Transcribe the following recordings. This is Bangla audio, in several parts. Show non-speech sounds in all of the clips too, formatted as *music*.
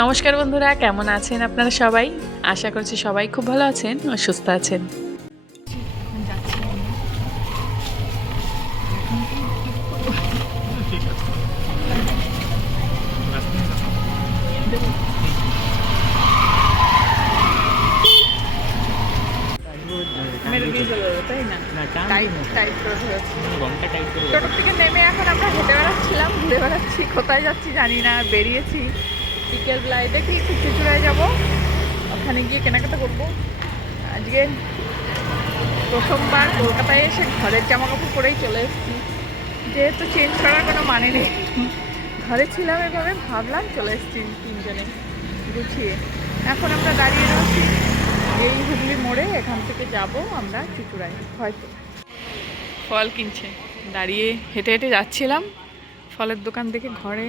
নমস্কার বন্ধুরা, কেমন আছেন আপনারা সবাই? আশা করছি সবাই খুব ভালো আছেন ও সুস্থ আছেন। টোটো থেকে নেমে এখন আমরা হেঁটে বেড়াচ্ছিলাম, ঘুরে বেড়াচ্ছি, কোথায় যাচ্ছি জানি না, বেরিয়েছি। বিকেল বেলায় দেখি একটু চুচুড়ায় যাব। ওখানে গিয়ে কেনাকাটা করব। আজকে প্রথমবার কলকাতায় এসে ঘরের জামা কাপড় পরেই চলে এসেছি। যেহেতু চেঞ্জ করার কোনো মানে নেই। ঘরে ছিলাম এভাবে, ভাবলাম চলে এসেছি তিনজনে গুছিয়ে। এখন আমরা দাঁড়িয়ে রয়েছি এই হুগলি মোড়ে, এখান থেকে যাব আমরা চুচুড়ায়, হয়তো। ফল কিনছে। দাঁড়িয়ে হেঁটে হেঁটে যাচ্ছিলাম। ফলের দোকান থেকে ঘরে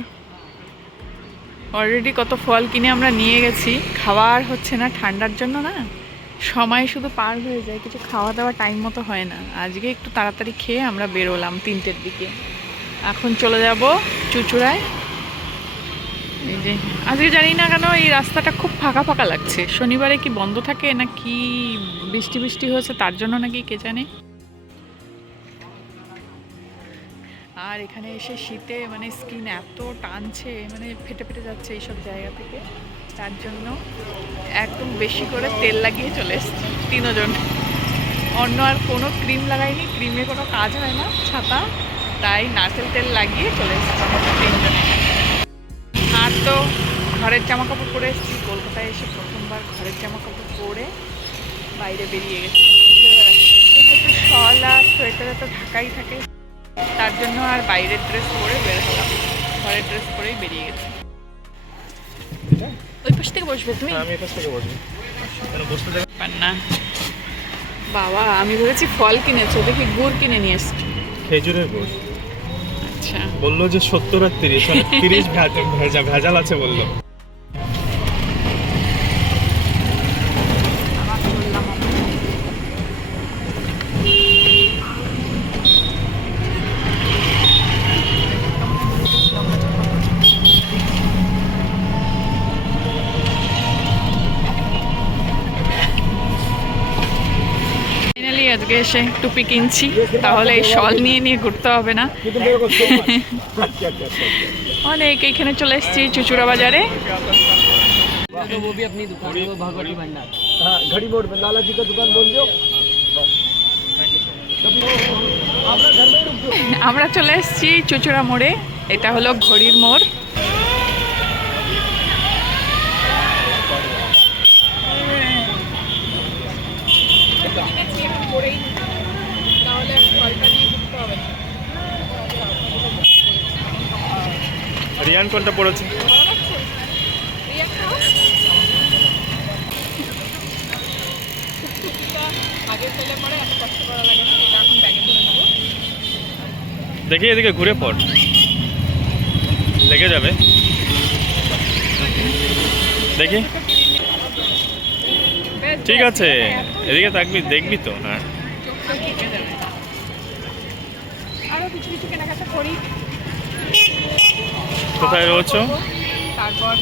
অলরেডি কত ফল কিনে আমরা নিয়ে গেছি। খাওয়ার হচ্ছে না ঠান্ডার জন্য না। সময় শুধু পার হয়ে যায়, কিছু খাওয়া দাওয়া টাইম মতো হয় না। আজকে একটু তাড়াতাড়ি খেয়ে আমরা বেরোলাম তিনটের দিকে। এখন চলে যাব চুচুড়ায়। এই যে, আজকে জানি না কেন এই রাস্তাটা খুব ফাঁকা ফাঁকা লাগছে। শনিবারে কি বন্ধ থাকে না কি বৃষ্টি বৃষ্টি হয়েছে তার জন্য নাকি কে জানে। আর এখানে এসে শীতে মানে স্কিন এত টানছে মানে ফেটে ফেটে যাচ্ছে এইসব জায়গা থেকে। তার জন্য একদম বেশি করে তেল লাগিয়ে চলে এসেছি তিনজন। অন্য আর কোনো ক্রিম লাগাইনি, ক্রিমে কোনো কাজ হয় না, ছাতা, তাই নারকেল তেল লাগিয়ে চলে এসেছি তিনজনে। আর তো ঘরের জামা কাপড় পরে এসেছি, কলকাতায় এসে প্রথমবার ঘরের জামা কাপড় পরে বাইরে বেরিয়ে গেছি। শল আর সোয়েটারে তো ঢাকাই থাকে। তার জন্য আর বাইরের ড্রেস পরে বের হলাম। ঘরের ড্রেস পরেই বেরিয়ে গেছি। ওই পাশ থেকে বসবে তুমি? হ্যাঁ, আমি এখান থেকে বসবো। বসতে দেবে পার না বাবা আমি ভেবেছি ফল কিনেছো দেখি গুড় কিনে নিয়ে এসছি। খেজুরের গুড়। আচ্ছা। বলল যে সত্তর আর তিরিশ মানে তিরিশ ভেজা- ভেজা ভেজাল আছে বলল আবার চললাম আমরা। ফাইনালি আজকে এসে টুপি কিনছি, তাহলে এই শল নিয়ে নিয়ে ঘুরতে হবে না। অনেক এইখানে চলে এসেছি চুচুড়া বাজারে। আমরা চলে এসেছি চুচুড়া মোড়ে, এটা হলো ঘড়ির মোড়। কোনটা পড়েছে? দেখি এদিকে ঘুরে পড়। দেখে যাবে। দেখি। ঠিক আছে। এদিকে থাকবি, দেখবি তো হ্যাঁ। আরও কিছু কিছু কেনাকাটা করি। কোথায় রয়েছো? তারপর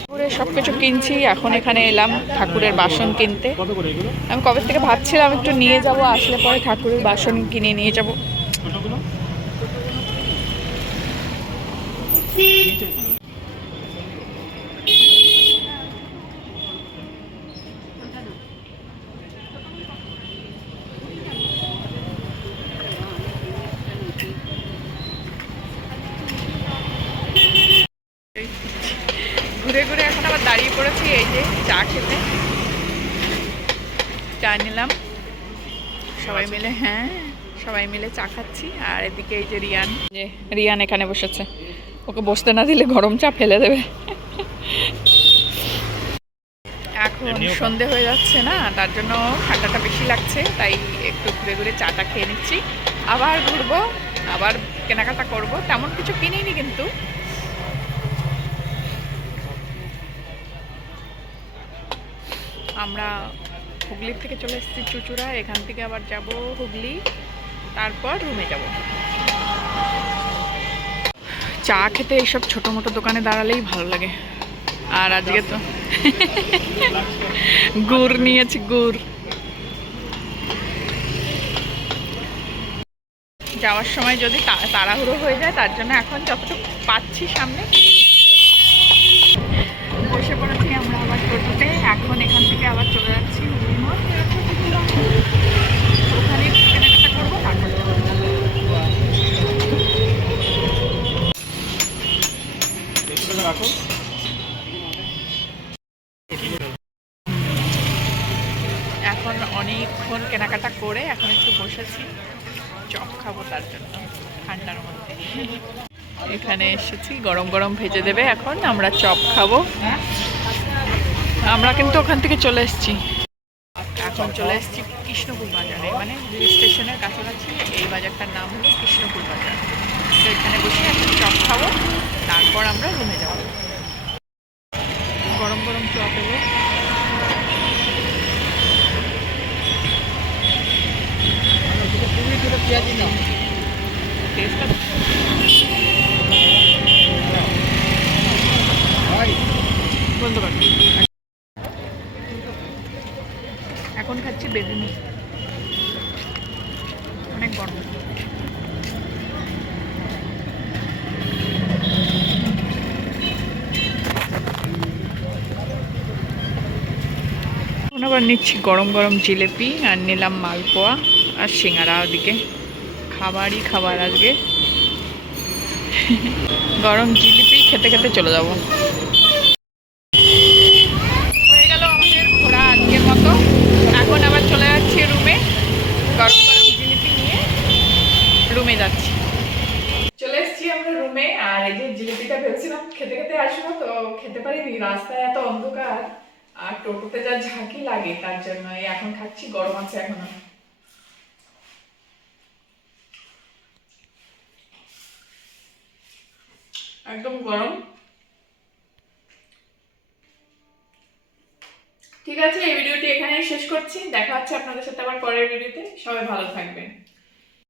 ঠাকুরের সব কিছু কিনছি এখন এখানে এলাম ঠাকুরের বাসন কিনতে। আমি কবে থেকে ভাবছিলাম একটু নিয়ে যাব আসলে পরে ঠাকুরের বাসন কিনে নিয়ে যাব। ঘুরে ঘুরে এখন আবার দাঁড়িয়ে পড়েছি এই যে চা খেতে। চা নিলাম। সবাই মিলে হ্যাঁ সবাই মিলে চা খাচ্ছি। আর এদিকে এই যে রিয়ান। যে রিয়ান এখানে বসেছে। ওকে বসতে না দিলে গরম চা ফেলে দেবে। এখন সন্ধে হয়ে যাচ্ছে না তার জন্য ঠান্ডাটা বেশি লাগছে তাই একটু ঘুরে ঘুরে চাটা খেয়ে নিচ্ছি। আবার ঘুরবো আবার কেনাকাটা করব। তেমন কিছু কিনিনি কিন্তু। আমরা হুগলির থেকে চলে এসেছি চুচুড়া, এখান থেকে আবার যাব হুগলি, তারপর রুমে যাব। চা খেতে এইসব ছোটো মোটো দোকানে দাঁড়ালেই ভালো লাগে। আর আজকে তো *laughs* গুড় নিয়েছি, গুড়। যাওয়ার সময় যদি তাড়াহুড়ো হয়ে যায়, তার জন্য এখন যতটুকু পাচ্ছি সামনে, বসে পড়েছি টোটোতে এখন এখান থেকে আবার চলে যাচ্ছি। ওখানে কেনাকাটা করব এখন অনেকক্ষণ কেনাকাটা করে এখন একটু বসেছি। চপ খাব তার জন্য, ঠান্ডার মধ্যে। এখানে এসেছি, গরম গরম ভেজে দেবে এখন, আমরা চপ খাব। আমরা কিন্তু ওখান থেকে চলে এসেছি। এখন চলে এসেছি কৃষ্ণপুর বাজারে। মানে রেল স্টেশনের কাছাকাছি এই বাজারটার নাম হলো কৃষ্ণপুর বাজার। তো এখানে বসে এখন চপ খাব, তারপর আমরা রুমে যাব। গরম গরম চপ এলো টেস্টটা বন্ধ কর এখন খাচ্ছি বেগুনি অনেক গরম এখন আবার নিচ্ছি গরম গরম জিলেপি আর নিলাম মালপোয়া আর সিঙ্গারা ওদিকে। খাবারই খাবার আজকে। গরম জিলিপি খেতে খেতে চলে যাব। হয়ে গেল আমাদের ঘোরা আজকের মতো। এখন আবার চলে যাচ্ছি রুমে। গরম গরম জিলিপি নিয়ে রুমে যাচ্ছি। চলে এসেছি রুমে। আর এই যে জিলিপিটা ভেবেছিলাম খেতে খেতে আসব, তো খেতে পারিনি। রাস্তায় এত অন্ধকার। আর টোটোতে যা ঝাঁকি লাগে, তার জন্য এখন খাচ্ছি, গরম আছে এখনও। একদম গরম। ঠিক আছে, এই ভিডিওটি এখানেই শেষ করছি। দেখা হচ্ছে আপনাদের সাথে আবার পরের ভিডিওতে। সবাই ভালো থাকবেন।